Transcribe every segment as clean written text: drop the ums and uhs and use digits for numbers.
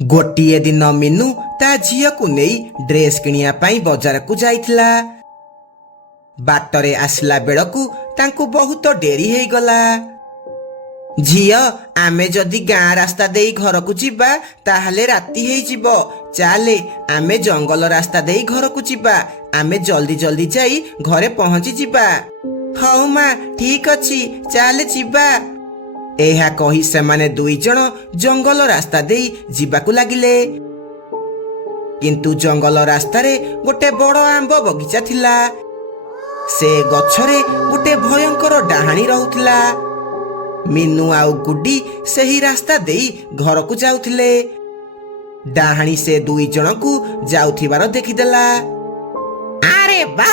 गोटे दिन मीनू ता झील को नहीं ड्रेस किनिया पाई बाजार को जाइथिला। बाटरे आसला बेलकू तांको बहुत डेरी हे गला। झील आमे जदि गाँ रास्ता देई घर को जीवा ताहले राती हे जीवो। चाले आमे जंगल रास्ता देई घर को जीवा। आमे जल्दी जल्दी जाई घरे पहुंची जीवा। हौ मां ठीक अछि चाले जीवा। एहा कही सेमाने दुई जण जंगल रास्ता देई जीवाकू लागिले। किंतु जंगल रास्तारे गोटे बड़ आंब बगीचा थिला। से गछरे गोटे भयंकर डाहाणी रहुथिला। मीनू आउ गुड्डी सेही रास्ता देई घर को जाउथिले। डाहाणी से दुई जण को जाउथिबार देखिदेला। अरे बा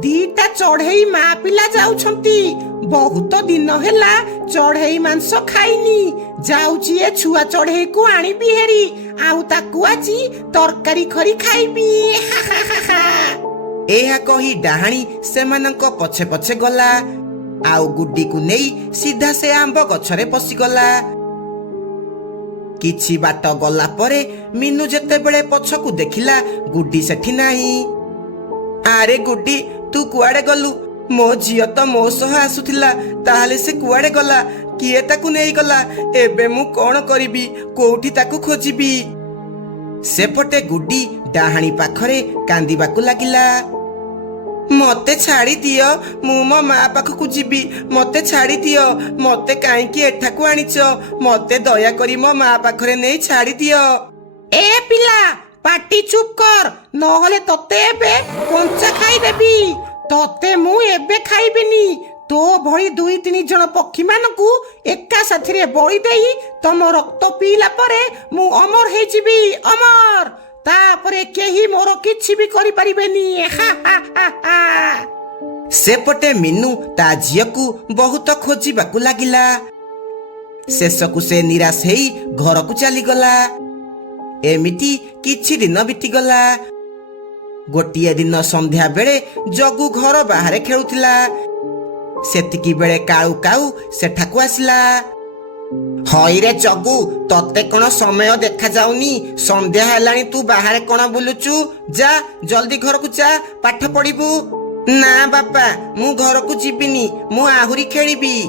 दीटा चढ़ई माँ पिला जाउछंती। बहुत दिन हेला चढ़ई मांस खाइनी। जाउची ए छुआ चढ़ई को आनी बिहेरी आउ ताकू आजी तरकारी खरी खाइबी। एहा कही डाहाणी सेमानंक पछे पछे गला। आउ गुड्डी को नेई सीधा से आंब गछरे पसिगला। किछि बाट गला परे मीनू जेतेबेले पछकू देखिला गुड्डी सेठी नाही। आरे गुड्डी तू कुआडे गलु? मो झियो तो मो सह आसुथिला ताहले से कुआडे गला? किए ताकू नेई गला? एबे मु कोन करिबी? कोउठी ताकू खोजिबी? सेपटे गुड्डी डाहाणी पाखरे कांदीबाकू लागिला। मते छाड़ी दियो मु मो माँ पाखकू जीबी। मते छाड़ी दियो। मते काईकी एठाकू आनिच? मते दया करी मो माँ पाखरे नेई छाड़ी दियो। ए पिला पाटी चुप कर नहले तते एबे कंचा खाई देबी। तते मु एबे खाइबिनी। तो भई दुई तीन जण पक्षी मानकू एका साथीरे बळी देई तम रक्त पीला परे मु अमर हे जीबी। अमर तापरे केही मोर किछि भी करि परिबेनी। सेपटे मीनू ता झियकू बहुत खोजिबाकू लागिला। शेषकू से निराश हेई घर को चली गला। एमिति किछि दिन बीतीगला। गोटिए दिन संध्या बेले जगू घर बाहरे खेलुथिला। सेतिकी बेले काळू काऊ सेठाकू आसिला। हई रे जगू तते कोन समय देखा जाउनी? संध्या हेलानी तू बाहरे कोन बुलुचू? जा जल्दी घर को जा पाठ पढ़िबू। ना बापा मु घर को जीबिनी मु आहुरी खेलिबी।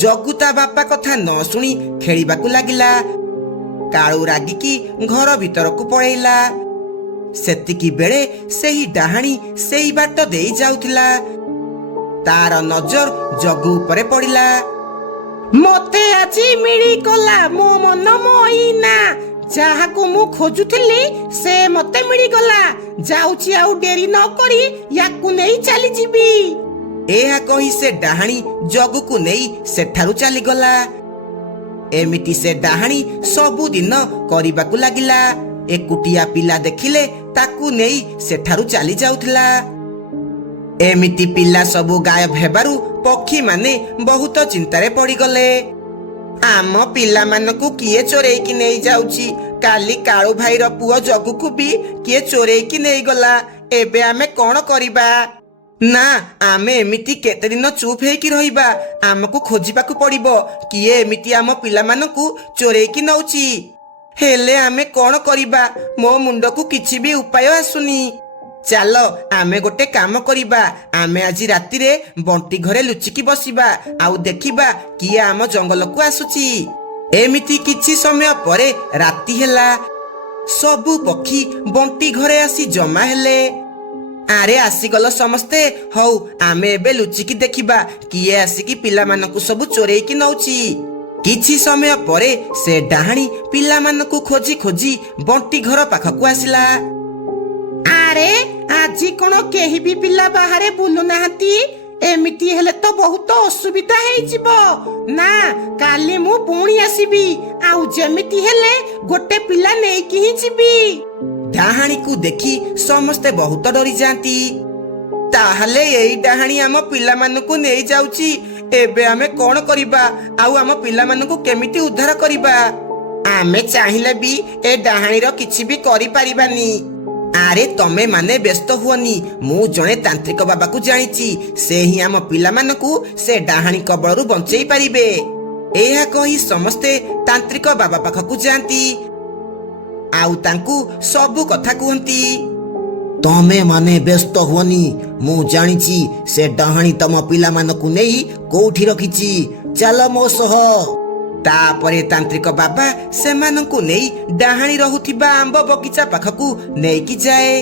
जगू ता बापा कथा न सुनी खेलिबाकू लागिला। काळू रागिकी घर भीतर को पळेइला। सेतिकी बेले सेही डाहाणी सेही बाट देई जाउथिला। तार नजर जगू उपरे पड़िला। मते आजी मिली गला मो मन मोइना। जाहाकू मु खोजुथिली से मते मिली गला। जाउची आउ डेरी न करी याकू नेई चली जीबी। एहा कही से डाहाणी जगू को नेई सेठारु चली गला। एमिति से डाहाणी सबु दिन करिबाकू लागिला। एकुटिया पिला देखिले ताकू नेई सेठारु चली जाउथिला। एमिति पिला सबु गायब हेबारु पक्षी माने बहुत चिंतारे पड़ी गले। आम पिला मानकू किए चोरेई की नेई जाउची? काली काळू भाईर पुओ जगू को भी किए चोरेई की नेई गला। एबे आमे कोन करिबा? ना आमे एमिति केते दिन चुप हेकी रहिबा? आमको खोजिबाकू पड़िबो किए एमिति आम पिला मानकू चोरेई की नउची। हेले आमे कोन करिबा? मो मुंडकू किछि भी उपाय आसुनी। चालो आमे गोटे काम करिबा। आमे आज राती रे बंटी घरे लुचिकी बसिबा आउ देखिबा किए आम जंगल को आसुची। एमिति किछि समय परे राती हेला। सबु पक्षी बंटी घरे आसी जमा हेले। आरे आसीगल समस्ते हौ आमे एबे लुचिकी देखिबा किए आसिकी पिला मानकू सबु चोरेई की नउची। किछि समय परे से डाहाणी पिला मानकू खोजी खोजी बंटी घर पाखकू आसिला। आरे आजी कोन केही भी पिला बाहरे बुलु नाहंती? एमिति हेले तो बहुत असुविधा हेई जिवो। ना काली मु पुणी आसीबी आउ जेमिति हेले गोटे पिला नेई की ही जिबी। डाहाणी को देखी समस्ते बहुत डरी जांती। ताहले एई डाहाणी आम पिला मानकू नेई जाउची। एबे आमे कोन करिबा? आउ आम पिला मानकू केमिति उद्धार करिबा? आमे चाहिले भी ए डाहाणीर किछि भी करि परिबानी। आरे तमे माने व्यस्त हुअनी। मु जणे तांत्रिक बाबा को जानिची। से ही आम पिला मानकू से डाहाणी कबळरू बंचेई पारिबे। एहा कही समस्ते तांत्रिक बाबा पाखकू जांती। ଆଉ ତାଙ୍କୁ ସବୁ କଥା କୁହନ୍ତି। ତମେ ମାନେ ବ୍ୟସ୍ତ ହୁଅନି, ମୁଁ ଜାଣିଛି ସେ ଡାହାଣୀ ତମ ପିଲାମାନଙ୍କୁ ନେଇ କୋଉଠି ରଖିଛି, ଚାଲ ମୋ ସହ। ତାପରେ ତାନ୍ତ୍ରିକ ବାବା ସେମାନଙ୍କୁ ନେଇ ଡାହାଣୀ ରହୁଥିବା ଆମ୍ବ ବଗିଚା ପାଖକୁ ନେଇକି ଯାଏ।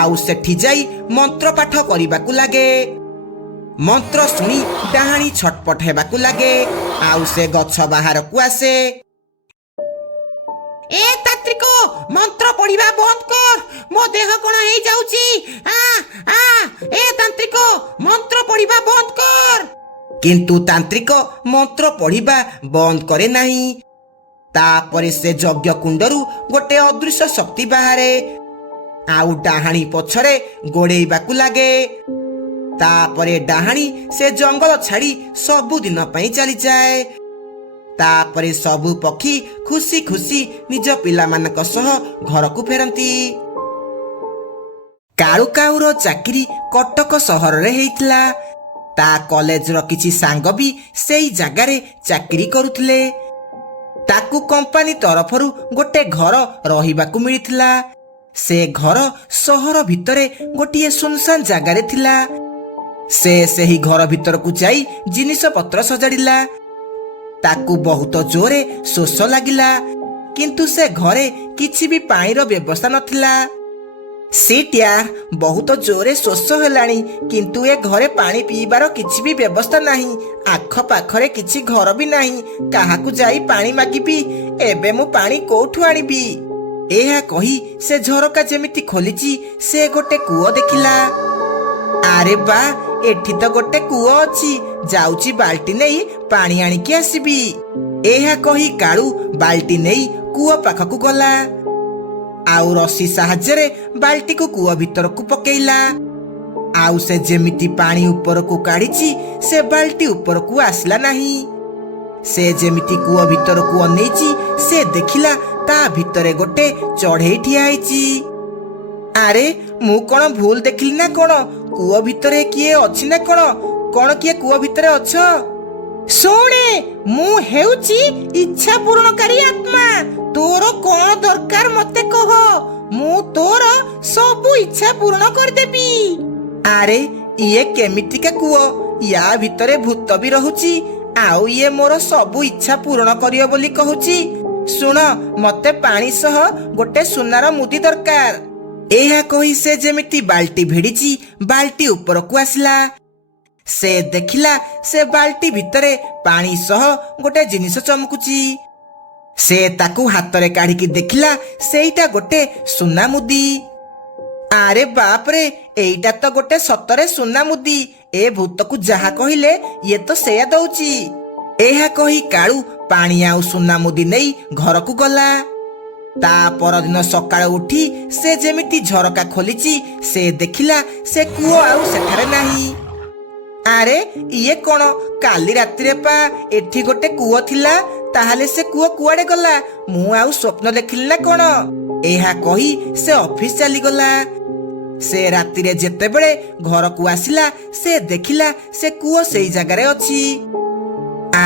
ଆଉ ସେଠି ଯାଇ ମନ୍ତ୍ର ପାଠ କରିବାକୁ ଲାଗେ। ମନ୍ତ୍ର ଶୁଣି ଡାହାଣୀ ଛଟପଟ ହେବାକୁ ଲାଗେ। ଆଉ ସେ ଗଛ ବାହାରକୁ ଆସେ। ଏ ତାନ୍ତ୍ରିକ, ମନ୍ତ୍ର ପଢିବା ବନ୍ଦ କର, ମୋ ଦେହ କଣ ହେଇଯାଉଛି। ଏ ତାନ୍ତ୍ରିକ, ମନ୍ତ୍ର ପଢିବା ବନ୍ଦ କର। କିନ୍ତୁ ତାନ୍ତ୍ରିକ ମନ୍ତ୍ର ପଢିବା ବନ୍ଦ କରେ ନାହିଁ। ତାପରେ ସେ ଯଜ୍ଞ କୁଣ୍ଡରୁ ଗୋଟେ ଅଦୃଶ୍ୟ ଶକ୍ତି ବାହାରେ। ଆଉ ଡାହାଣୀ ପଛରେ ଗୋଡେଇବାକୁ ଲାଗେ। ତାପରେ ଡାହାଣୀ ସେ ଜଙ୍ଗଲ ଛାଡି ସବୁଦିନ ପାଇଁ ଚାଲିଯାଏ। ତାପରେ ସବୁ ପକ୍ଷୀ ଖୁସି ଖୁସି ନିଜ ପିଲାମାନଙ୍କ ସହ ଘରକୁ ଫେରନ୍ତି। କାଳୁ କାଉର ଚାକିରି କଟକ ସହରରେ ହେଇଥିଲା। ତା କଲେଜର କିଛି ସାଙ୍ଗ ବି ସେଇ ଜାଗାରେ ଚାକିରି କରୁଥିଲେ। ତାକୁ କମ୍ପାନୀ ତରଫରୁ ଗୋଟେ ଘର ରହିବାକୁ ମିଳିଥିଲା। ସେ ଘର ସହର ଭିତରେ ଗୋଟିଏ ସୁନସାନ ଜାଗାରେ ଥିଲା। ସେ ସେହି ଘର ଭିତରକୁ ଯାଇ ଜିନିଷପତ୍ର ସଜାଡ଼ିଲା। ତାକୁ ବହୁତ ଜୋରେ ଶୋଷ ଲାଗିଲା, କିନ୍ତୁ ସେ ଘରେ କିଛି ବି ପାଣିର ବ୍ୟବସ୍ଥା ନଥିଲା। ସିଟ୍ୟାର, ବହୁତ ଜୋରେ ଶୋଷ ହେଲାଣି, କିନ୍ତୁ ଏ ଘରେ ପାଣି ପିଇବାର କିଛି ବି ବ୍ୟବସ୍ଥା ନାହିଁ। ଆଖପାଖରେ କିଛି ଘର ବି ନାହିଁ। କାହାକୁ ଯାଇ ପାଣି ମାଗିବି? ଏବେ ମୁଁ ପାଣି କୋଉଠୁ ଆଣିବି? ଏହା କହି ସେ ଝରକା ଯେମିତି ଖୋଲିଛି, ସେ ଗୋଟେ କୂଅ ଦେଖିଲା। ଆରେ ବା, ଏଠି ତ ଗୋଟେ କୂଅ ଅଛି, ଯାଉଛି ବାଲ୍ଟି ନେଇ ପାଣି ଆଣିକି ଆସିବି। ଏହା କହି କାଳୁ ବାଲ୍ଟି ନେଇ କୂଅ ପାଖକୁ ଗଲା। ଆଉ ରଶି ସାହାଯ୍ୟରେ ବାଲ୍ଟିକୁ କୂଅ ଭିତରକୁ ପକେଇଲା। ଆଉ ସେ ଯେମିତି ପାଣି ଉପରକୁ କାଢିଛି, ସେ ବାଲ୍ଟି ଉପରକୁ ଆସିଲା ନାହିଁ। ସେ ଯେମିତି କୂଅ ଭିତରକୁ ଅନେଇଛି, ସେ ଦେଖିଲା ତା ଭିତରେ ଗୋଟେ ଚଢେଇ ଠିଆ ହେଇଛି। ଆରେ, ମୁଁ କଣ ଭୁଲ ଦେଖିଲି ନା କଣ? କୂଅ ଭିତରେ କିଏ ଅଛି ନା କଣ? କଣ କିଏ କୂଅ ଭିତରେ ଅଛ? ଶୁଣେ, ମୁଁ ହେଉଛି ଇଚ୍ଛା ପୂରଣକାରୀ ଆତ୍ମା। ତୋର କଣ ଦରକାର ମତେ କହ, ମୁଁ ତୋର ସବୁ ଇଚ୍ଛା ପୂରଣ କରିଦେବି। ଆରେ, ଇଏ କେମିତିକା କୂଅ? ୟା ଭିତରେ ଭୂତ ବି ରହୁଛି, ଆଉ ଇଏ ମୋର ସବୁ ଇଚ୍ଛା ପୂରଣ କରିବ ବୋଲି କହୁଛି। ଶୁଣ, ମତେ ପାଣି ସହ ଗୋଟେ ସୁନାର ମୁଦି ଦରକାର। ଏହା କହି ସେ ଯେମିତି ବାଲ୍ଟି ଭିଡ଼ିଛି, ବାଲ୍ଟି ଉପରକୁ ଆସିଲା। ସେ ଦେଖିଲା ସେ ବାଲ୍ଟି ଭିତରେ ପାଣି ସହ ଗୋଟେ ଜିନିଷ ଚମକୁଛି। ସେ ତାକୁ ହାତରେ କାଢିକି ଦେଖିଲା, ସେଇଟା ଗୋଟେ ସୁନା ମୁଦି। ଆରେ ବାପରେ, ଏଇଟା ତ ଗୋଟେ ସତରେ ସୁନା ମୁଦି। ଏ ଭୂତକୁ ଯାହା କହିଲେ ଇଏ ତ ସେଇଆ ଦଉଛି। ଏହା କହି କାଳୁ ପାଣି ଆଉ ସୁନା ମୁଦି ନେଇ ଘରକୁ ଗଲା। ତା ପରଦିନ ସକାଳୁ ଉଠି ସେ ଯେମିତି ଝରକା ଖୋଲିଛି, ସେ ଦେଖିଲା ସେ କୂଅ ଆଉ ସେଠାରେ ନାହିଁ। ଆରେ, ଇଏ କଣ? କାଲି ରାତିରେ ପା ଏଠି ଗୋଟେ କୂଅ ଥିଲା। ତାହେଲେ ସେ କୂଅ କୁଆଡେ ଗଲା? ମୁଁ ଆଉ ସ୍ୱପ୍ନ ଦେଖିଲି ନା କଣ? ଏହା କହି ସେ ଅଫିସ ଚାଲିଗଲା। ସେ ରାତିରେ ଯେତେବେଳେ ଘରକୁ ଆସିଲା, ସେ ଦେଖିଲା ସେ କୂଅ ସେଇ ଜାଗାରେ ଅଛି।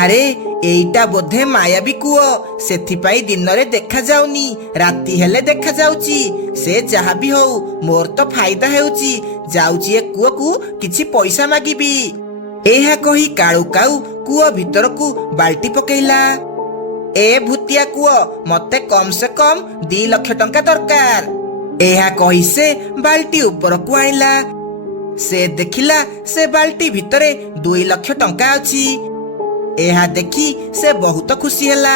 ଆରେ, ଏଇଟା ବୋଧେ ମାୟାବୀ କୂଅ, ସେଥିପାଇଁ ଦିନରେ ଦେଖାଯାଉନି, ରାତି ହେଲେ ଦେଖାଯାଉଛି। ସେ ଯାହା ବି ହଉ, ମୋର ତ ଫାଇଦା ହେଉଛି। ଯାଉଛି ଏ କୂଅକୁ କିଛି ପଇସା ମାଗିବି। ଏହା କହି କାଳୁ କାଉ କୂଅ ଭିତରକୁ ବାଲ୍ଟି ପକେଇଲା। ଏ ଭୂତିଆ କୂଅ, ମତେ କମ ସେ କମ 2 ଲକ୍ଷ ଟଙ୍କା ଦରକାର। ଏହା କହି ସେ ବାଲ୍ଟି ଉପରକୁ ଆଣିଲା। ସେ ଦେଖିଲା ସେ ବାଲ୍ଟି ଭିତରେ 2 ଲକ୍ଷ ଟଙ୍କା ଅଛି। ଏହା ଦେଖି ସେ ବହୁତ ଖୁସି ହେଲା।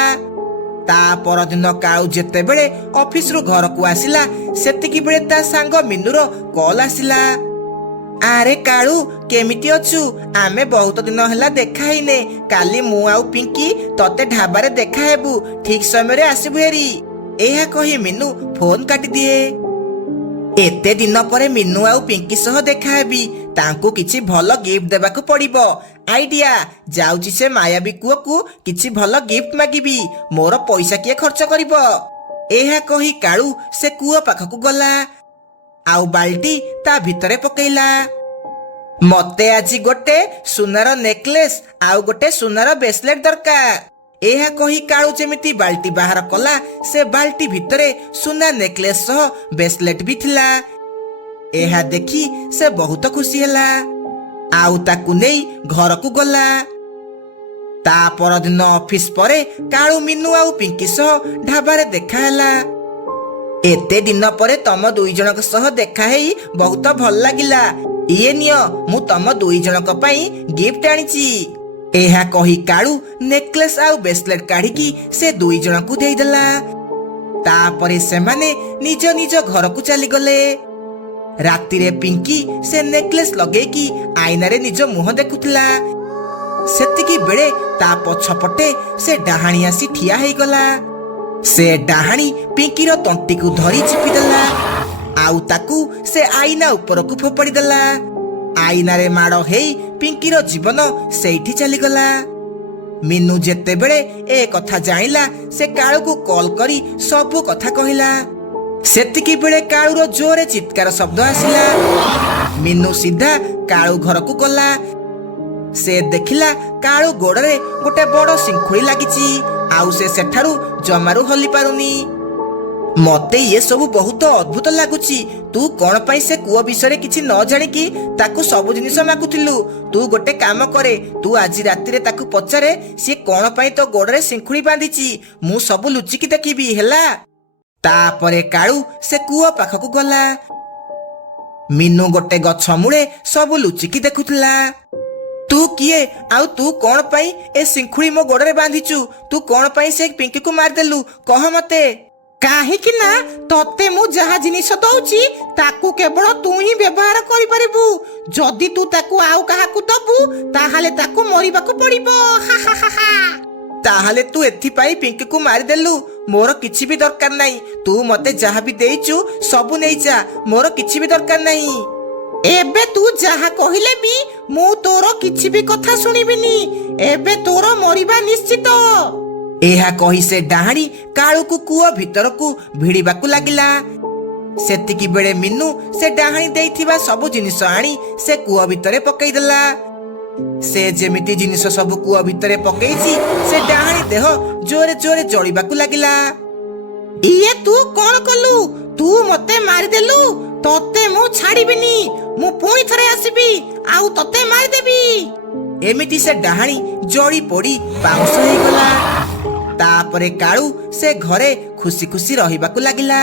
ତା ପରଦିନ କାଳୁ ଯେତେବେଳେ ଅଫିସରୁ ଘରକୁ ଆସିଲା, ସେତିକି ବେଳେ ତା ସାଙ୍ଗ ମିନୁର କଲ୍ ଆସିଲା। ଆରେ କାଳୁ, କେମିତି ଅଛୁ? ଆମେ ବହୁତ ଦିନ ହେଲା ଦେଖା ହେଇନେ। କାଲି ମୁଁ ଆଉ ପିଙ୍କି ତତେ ଢାବାରେ ଦେଖା ହେବୁ, ଠିକ ସମୟରେ ଆସିବୁ ହେରି। ଏହା କହି ମିନୁ ଫୋନ କାଟିଦିଏ। ଏତେ ଦିନ ପରେ ମିନୁ ଆଉ ପିଙ୍କି ସହ ଦେଖା ହେବି, ତାଙ୍କୁ କିଛି ଭଲ ଗିଫ୍ଟ ଦେବାକୁ ପଡିବ। ଆଇଡିଆ, ଯାଉଛି ସେ ମାୟାବୀ କୂଅକୁ କିଛି ଭଲ ଗିଫ୍ଟ ମାଗିବି। ମୋର ପଇସା କିଏ ଖର୍ଚ୍ଚ କରିବ? ଏହା କହି କାଳୁ ସେ କୂଅ ପାଖକୁ ଗଲା। ଆଉ ବାଲ୍ଟି ତା ଭିତରେ ପକେଇଲା। ମତେ ଆଜି ଗୋଟେ ସୁନାର ନେକଲେସ ଆଉ ଗୋଟେ ସୁନାର ବ୍ରେସଲେଟ ଦରକାର। ଏହା କହି କାଳୁ ଯେମିତି ବାଲ୍ଟି ବାହାର କଲା, ସେ ବାଲ୍ଟି ଭିତରେ ସୁନା ନେକଲେସ୍ ସହ ବ୍ରେସଲେଟ୍ ବି ଥିଲା। ଏହା ଦେଖି ସେ ବହୁତ ଖୁସି ହେଲା, ଆଉ ତାକୁ ନେଇ ଘରକୁ ଗଲା। ତା ପରଦିନ ଅଫିସ ପରେ କାଳୁ ମିନୁ ଆଉ ପିଙ୍କି ସହ ଢାବାରେ ଦେଖା ହେଲା। ଏତେ ଦିନ ପରେ ତମ ଦୁଇ ଜଣଙ୍କ ସହ ଦେଖା ହେଇ ବହୁତ ଭଲ ଲାଗିଲା। ଇଏ ନିଅ, ମୁଁ ତମ ଦୁଇ ଜଣଙ୍କ ପାଇଁ ଗିଫ୍ଟ ଆଣିଛି। ଏହା କହି କାଳୁ ନେକଲେସ୍ ଆଉ ବ୍ରେସଲେଟ୍ କାଢିକି ସେ ଦୁଇ ଜଣଙ୍କୁ ଦେଇଦେଲା। ତାପରେ ସେମାନେ ନିଜ ନିଜ ଘରକୁ ଚାଲିଗଲେ। ରାତିରେ ପିଙ୍କି ସେ ନେକଲେସ୍ ଲଗେଇକି ଆଇନାରେ ନିଜ ମୁହଁ ଦେଖୁଥିଲା। ସେତିକି ବେଳେ ତା ପଛପଟେ ସେ ଡାହାଣୀ ଆସି ଠିଆ ହେଇଗଲା। ସେ ଡାହାଣୀ ପିଙ୍କିର ତଣ୍ଟିକୁ ଧରି ଚିପିଦେଲା, ଆଉ ତାକୁ ସେ ଆଇନା ଉପରକୁ ଫୋପାଡ଼ି ଦେଲା। ଆଇନାରେ ମାଡ଼ ହେଇ ପିଙ୍କିର ଜୀବନ ସେଇଠି ଚାଲିଗଲା। ମିନୁ ଯେତେବେଳେ ଏ କଥା ଜାଣିଲା, ସେ କାଳୁକୁ କଲ୍ କରି ସବୁ କଥା କହିଲା। ସେତିକି ବେଳେ କାଳୁର ଜୋରେ ଚିତ୍କାର ଶବ୍ଦ ଆସିଲା। ମିନୁ ସିଧା କାଳୁ ଘରକୁ ଗଲା। ସେ ଦେଖିଲା କାଳୁ ଗୋଡରେ ଗୋଟେ ବଡ ଶିଙ୍ଖୁଳି ଲାଗିଛି, ଆଉ ସେ ସେଠାରୁ ଜମାରୁ ହଲି ପାରୁନି। ମତେ ଇଏ ସବୁ ବହୁତ ଅଦ୍ଭୁତ ଲାଗୁଛି। ତୁ କଣ ପାଇଁ ସେ କୂଅ ବିଷୟରେ କିଛି ନ ଜାଣିକି ତାକୁ ସବୁ ଜିନିଷ ମାଗୁଥିଲୁ? ତୁ ଗୋଟେ କାମ କରେ, ତୁ ଆଜି ରାତିରେ ତାକୁ ପଚାରେ ସିଏ କଣ ପାଇଁ ତୋ ଗୋଡରେ ଶିଙ୍ଖୁଳି ବାନ୍ଧିଛି। ମୁଁ ସବୁ ଲୁଚିକି ଦେଖିବି, ହେଲା? ତାପରେ କାଳୁ ସେ କୂଅ ପାଖକୁ ଗଲା। ମିନୁ ଗୋଟେ ଗଛ ମୂଳେ ସବୁ ଲୁଚିକି ଦେଖୁଥିଲା। ତୁ କିଏ, ଆଉ ତୁ କଣ ପାଇଁ ଏ ଶିଙ୍ଖୁଳି ମୋ ଗୋଡରେ ବାନ୍ଧିଛୁ? ତୁ କଣ ପାଇଁ ସେ ପିଙ୍କିକୁ ମାରିଦେଲୁ, କହ ମତେ? କାହିଁକି ନା ତତେ ମୁଁ ଯାହା ଜିନିଷ ଦଉଛି ତାକୁ କେବଳ ତୁ ହିଁ ବ୍ୟବହାର କରିପାରିବୁ। ଯଦି ତୁ ତାକୁ ଆଉ କାହାକୁ ଦବୁ ତାହେଲେ ତାକୁ ମରିବାକୁ ପଡିବ। ତାହେଲେ ତୁ ଏଥିପାଇଁ ପିଙ୍କିକୁ ମାରିଦେଲୁ? ମୋର କିଛି ବି ଦରକାର ନାହିଁ। ତୁ ମତେ ଯାହା ବି ଦେଇଛୁ ସବୁ ନେଇଯା, ମୋର କିଛି ବି ଦରକାର ନାହିଁ। ଏବେ ତୁ ଯାହା କହିଲେ ବି ମୁଁ ତୋର କିଛି ବି କଥା ଶୁଣିବିନି। ଏବେ ତୋର ମରିବା ନିଶ୍ଚିତ। ଏହା କହି ସେ ଡାହାଣୀ କାଳୁକୁ କୂଅ ଭିତରକୁ ଭିଡ଼ିବାକୁ ଲାଗିଲା। ସେତିକି ବେଳେ ମିନୁ ସେ ଡାହାଣୀ ଦେଇଥିବା ସବୁ ଜିନିଷ ଆଣି ସେ କୂଅ ଭିତରେ ପକେଇଦେଲା। ସେ ଯେମିତି ଜିନିଷ ସବୁ କୂଅ ଭିତରେ ପକେଇଛି, ସେ ଡାହାଣୀ ଦେହ ଜୋରେ ଜୋରେ ଜଳିବାକୁ ଲାଗିଲା। ଇଏ ତୁ କଣ କଲୁ? ତୁ ମତେ ମାରିଦେଲୁ। ତତେ ମୁଁ ଛାଡ଼ିବିନି। ମୁଁ ପୁଣି ଥରେ ଆସିବି ଆଉ ତତେ ମାରିଦେବି। ଏମିତି ସେ ଡାହାଣୀ ଜଳି ପୋଡ଼ି ପାଉଁଶ ହେଇଗଲା। ତାପରେ କାଳୁ ସେ ଘରେ ଖୁସି ଖୁସି ରହିବାକୁ ଲାଗିଲା।